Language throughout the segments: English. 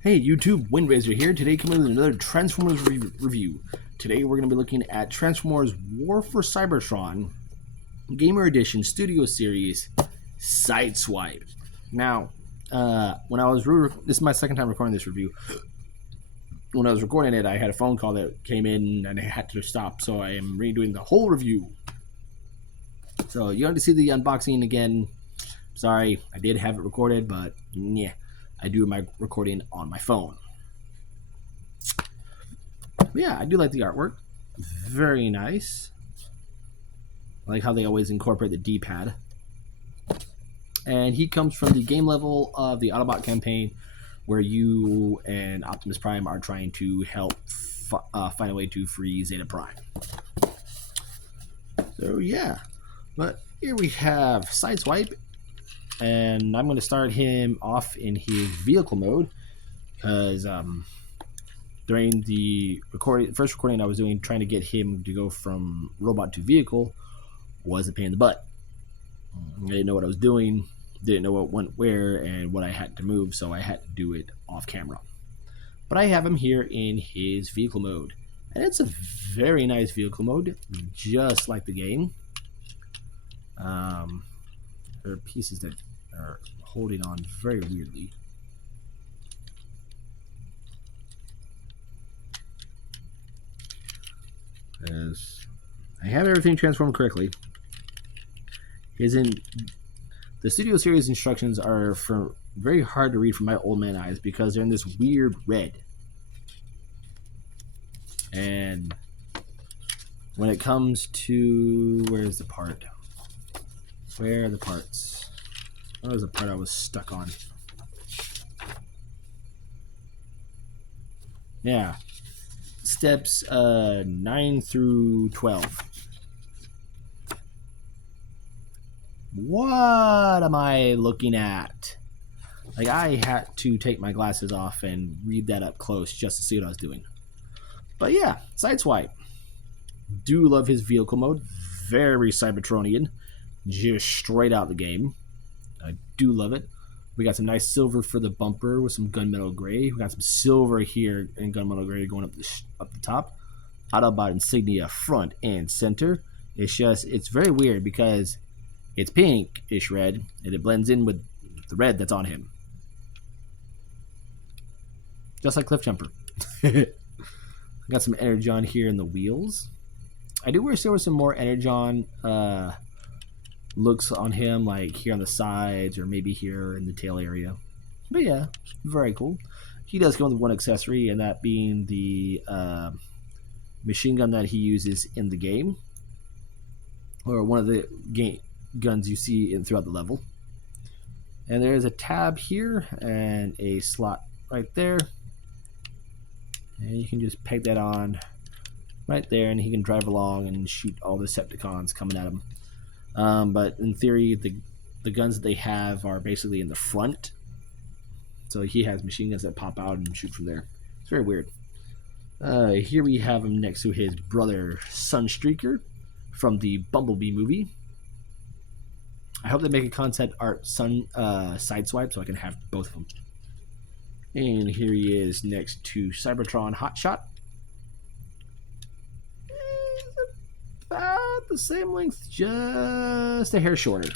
Hey YouTube, Windraiser here. Today coming with another Transformers review. Today we're going to be looking at Transformers War for Cybertron Gamer Edition Studio Series Sideswipe. Now, when I was this is my second time recording this review. When I was recording it, I had a phone call that came in and I had to stop, so I am redoing the whole review. So you're going to see the unboxing again. Sorry, I did have it recorded, but yeah. I do my recording on my phone. But yeah, I do like the artwork. Very nice. I like how they always incorporate the D-pad. And he comes from the game level of the Autobot campaign, where you and Optimus Prime are trying to help find a way to free Zeta Prime. So yeah, but here we have Sideswipe. And I'm going to start him off in his vehicle mode because during the first recording I was doing, trying to get him to go from robot to vehicle was a pain in the butt. I didn't know what I was doing, didn't know what went where and what I had to move, so I had to do it off camera. But I have him here in his vehicle mode, and it's a very nice vehicle mode, just like the game. There are pieces that are holding on very weirdly. As I have everything transformed correctly. The Studio Series instructions are very hard to read from my old man eyes because they're in this weird red. And when it comes to where's the part? Where are the parts? What was the part I was stuck on? Yeah. Steps 9 through 12. What am I looking at? Like, I had to take my glasses off and read that up close just to see what I was doing. But yeah, Sideswipe. Do love his vehicle mode. Very Cybertronian. Just straight out the game. I do love it. We got some nice silver for the bumper with some gunmetal gray. We got some silver here and gunmetal gray going up the top. Autobot insignia front and center. It's very weird because it's pinkish red and it blends in with the red that's on him. Just like Cliff Jumper. I got some Energon here in the wheels. I do wish there was some more Energon looks on him, like here on the sides or maybe here in the tail area. But yeah, very cool. He does come with one accessory, and that being the machine gun that he uses in the game, or one of the guns you see throughout the level. And there's a tab here and a slot right there, and you can just peg that on right there, and he can drive along and shoot all the Decepticons coming at him. But in theory, the guns that they have are basically in the front. So he has machine guns that pop out and shoot from there. It's very weird. Here we have him next to his brother, Sunstreaker, from the Bumblebee movie. I hope they make a concept art Sideswipe so I can have both of them. And here he is next to Cybertron Hotshot. About the same length, just a hair shorter.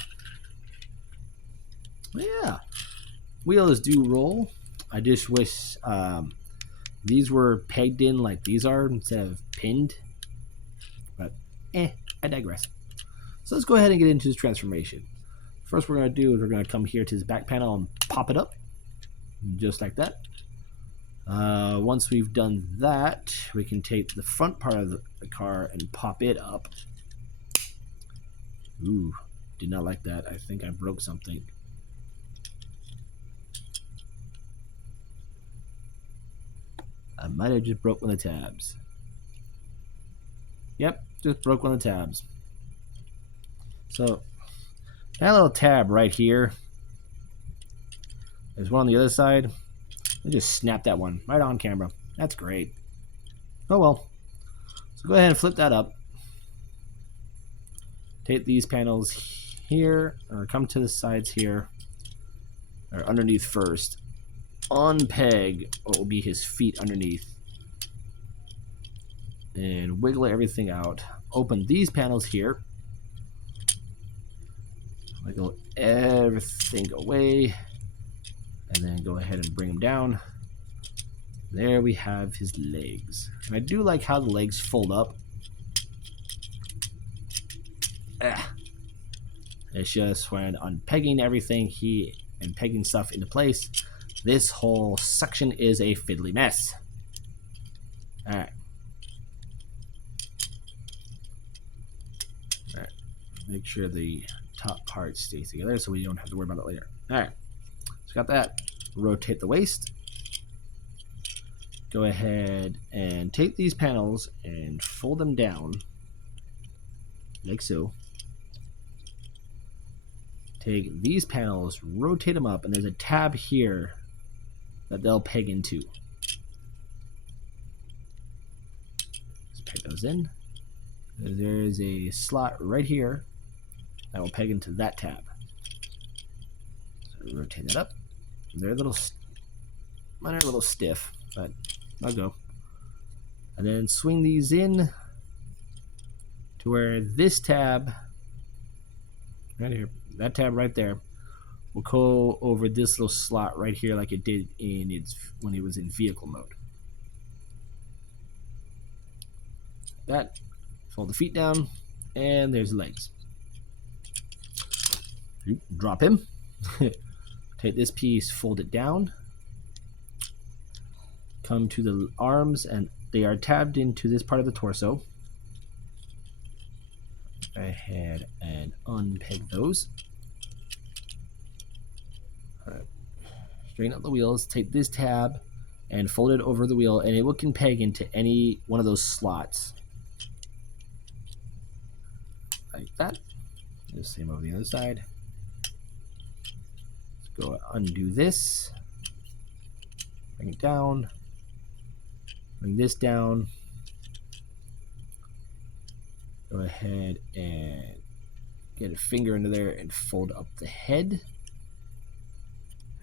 Yeah, wheels do roll. I just wish these were pegged in like these are instead of pinned. But I digress. So let's go ahead and get into his transformation. First we're going to do is we're going to come here to his back panel and pop it up. Just like that. Once we've done that, we can take the front part of the car and pop it up. Ooh, did not like that. I think I broke something. I might have just broke one of the tabs. Yep, just broke one of the tabs. So, that little tab right here. There's one on the other side. I just snapped that one right on camera. That's great. Oh well. So go ahead and flip that up. Take these panels here, or come to the sides here, or underneath first. unpeg what will be his feet underneath and wiggle everything out. Open these panels here. Wiggle everything away, and then go ahead and bring them down. There we have his legs. And I do like how the legs fold up. It's just when unpegging everything and pegging stuff into place, this whole section is a fiddly mess. Alright. Alright. Make sure the top part stays together so we don't have to worry about it later. Alright. So got that. Rotate the waist. Go ahead and take these panels and fold them down like so. Take these panels, rotate them up, and there's a tab here that they'll peg into. Just peg those in. There's a slot right here that will peg into that tab. So rotate that up. They're a little, mine are a little stiff, but I'll go. And then swing these in to where this tab right here, that tab right there, will go over this little slot right here like it did when it was in vehicle mode. That, fold the feet down, and there's the legs. Drop him. Take this piece, fold it down. Come to the arms, and they are tabbed into this part of the torso. Go ahead and unpeg those. Alright. Straighten out the wheels. Take this tab and fold it over the wheel, and it can peg into any one of those slots. Like that. Do the same over the other side. Let's go undo this. Bring it down. Bring this down. Go ahead and get a finger into there and fold up the head.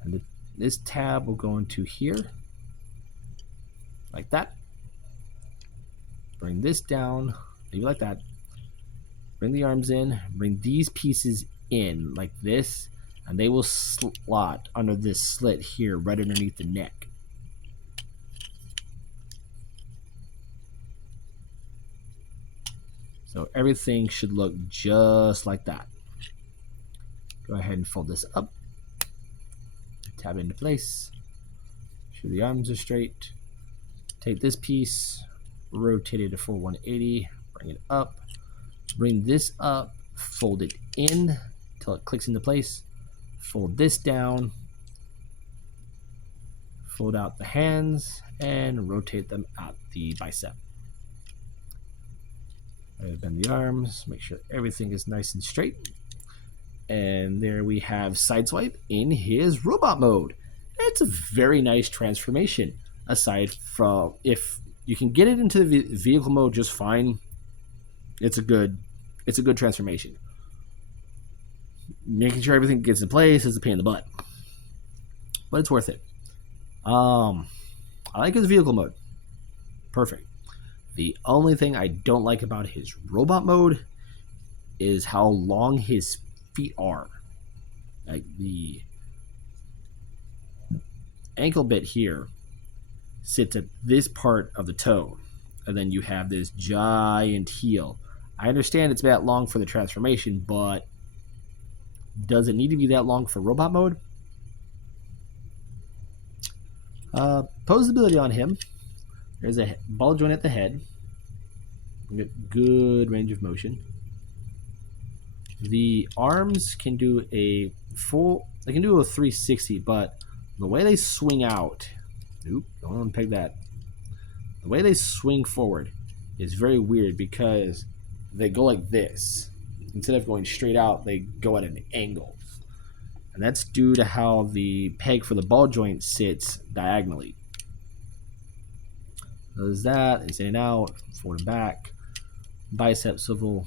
And this tab will go into here, like that. Bring this down, leave it like that. Bring the arms in, bring these pieces in like this, and they will slot under this slit here right underneath the neck. So everything should look just like that. Go ahead and fold this up. Tab into place. Make sure the arms are straight. Take this piece, rotate it to full 180, bring it up. Bring this up, fold it in until it clicks into place. Fold this down. Fold out the hands and rotate them out the bicep. Bend the arms, make sure everything is nice and straight. And there we have Sideswipe in his robot mode. It's a very nice transformation. Aside from, if you can get it into the vehicle mode just fine, it's a good transformation. Making sure everything gets in place is a pain in the butt, but it's worth it. I like his vehicle mode. Perfect. The only thing I don't like about his robot mode is how long his feet are. Like the ankle bit here sits at this part of the toe, and then you have this giant heel. I understand it's that long for the transformation, but does it need to be that long for robot mode? Posability on him. There's a ball joint at the head. Get good range of motion. The arms can do a full, they can do a 360, but the way they swing out, don't unpeg that. The way they swing forward is very weird because they go like this. Instead of going straight out, they go at an angle. And that's due to how the peg for the ball joint sits diagonally. There's that, it's in and out, forward and back. Bicep swivel,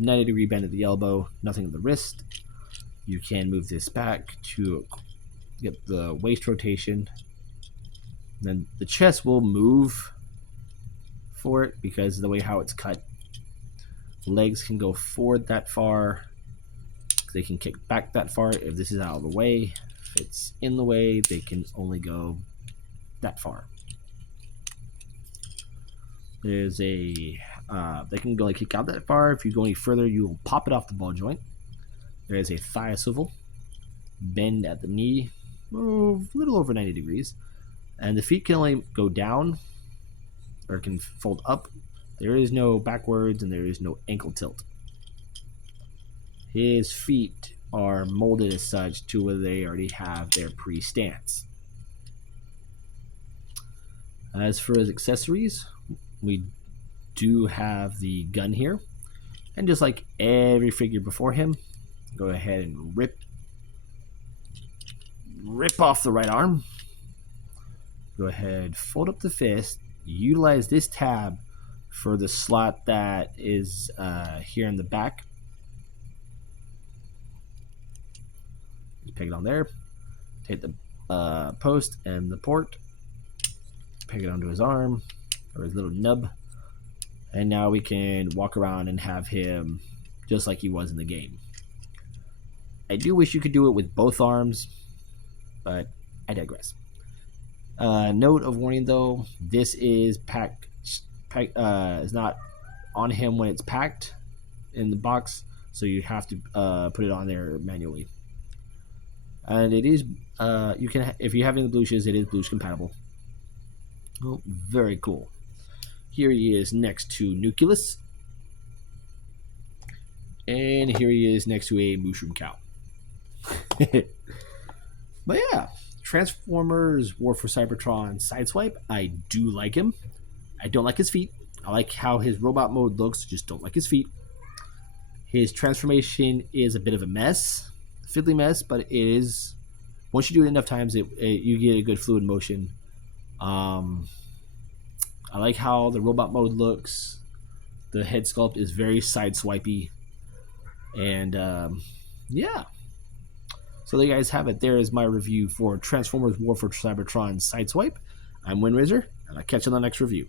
90-degree bend at the elbow, nothing at the wrist. You can move this back to get the waist rotation. Then the chest will move for it because of the way how it's cut. Legs can go forward that far. They can kick back that far if this is out of the way. If it's in the way, they can only go that far. There's a they can go like kick out that far. If you go any further, you will pop it off the ball joint. There is a thigh swivel, bend at the knee, a little over 90 degrees, and the feet can only go down or can fold up. There is no backwards and there is no ankle tilt. His feet are molded as such to where they already have their pre-stance. As for his accessories, we do have the gun here. And just like every figure before him, go ahead and rip off the right arm. Go ahead, fold up the fist, utilize this tab for the slot that is here in the back. Just peg it on there. Take the post and the port. Peg it onto his arm or his little nub. And now we can walk around and have him just like he was in the game. I do wish you could do it with both arms, but I digress. Note of warning though, this is is not on him when it's packed in the box, so you have to put it on there manually. And it is you can, if you have any Bluches, it is Bluche compatible. Oh, very cool. Here he is next to Nucleus, and here he is next to a mushroom cow. But yeah, Transformers War for Cybertron Sideswipe, I do like him. I don't like his feet. I like how his robot mode looks, just don't like his feet. His transformation is a bit of a mess, fiddly mess, but it is, once you do it enough times, you get a good fluid motion. I like how the robot mode looks. The head sculpt is very Sideswipey. And yeah. So there you guys have it. There is my review for Transformers War for Cybertron Sideswipe. I'm WindRazor, and I'll catch you on the next review.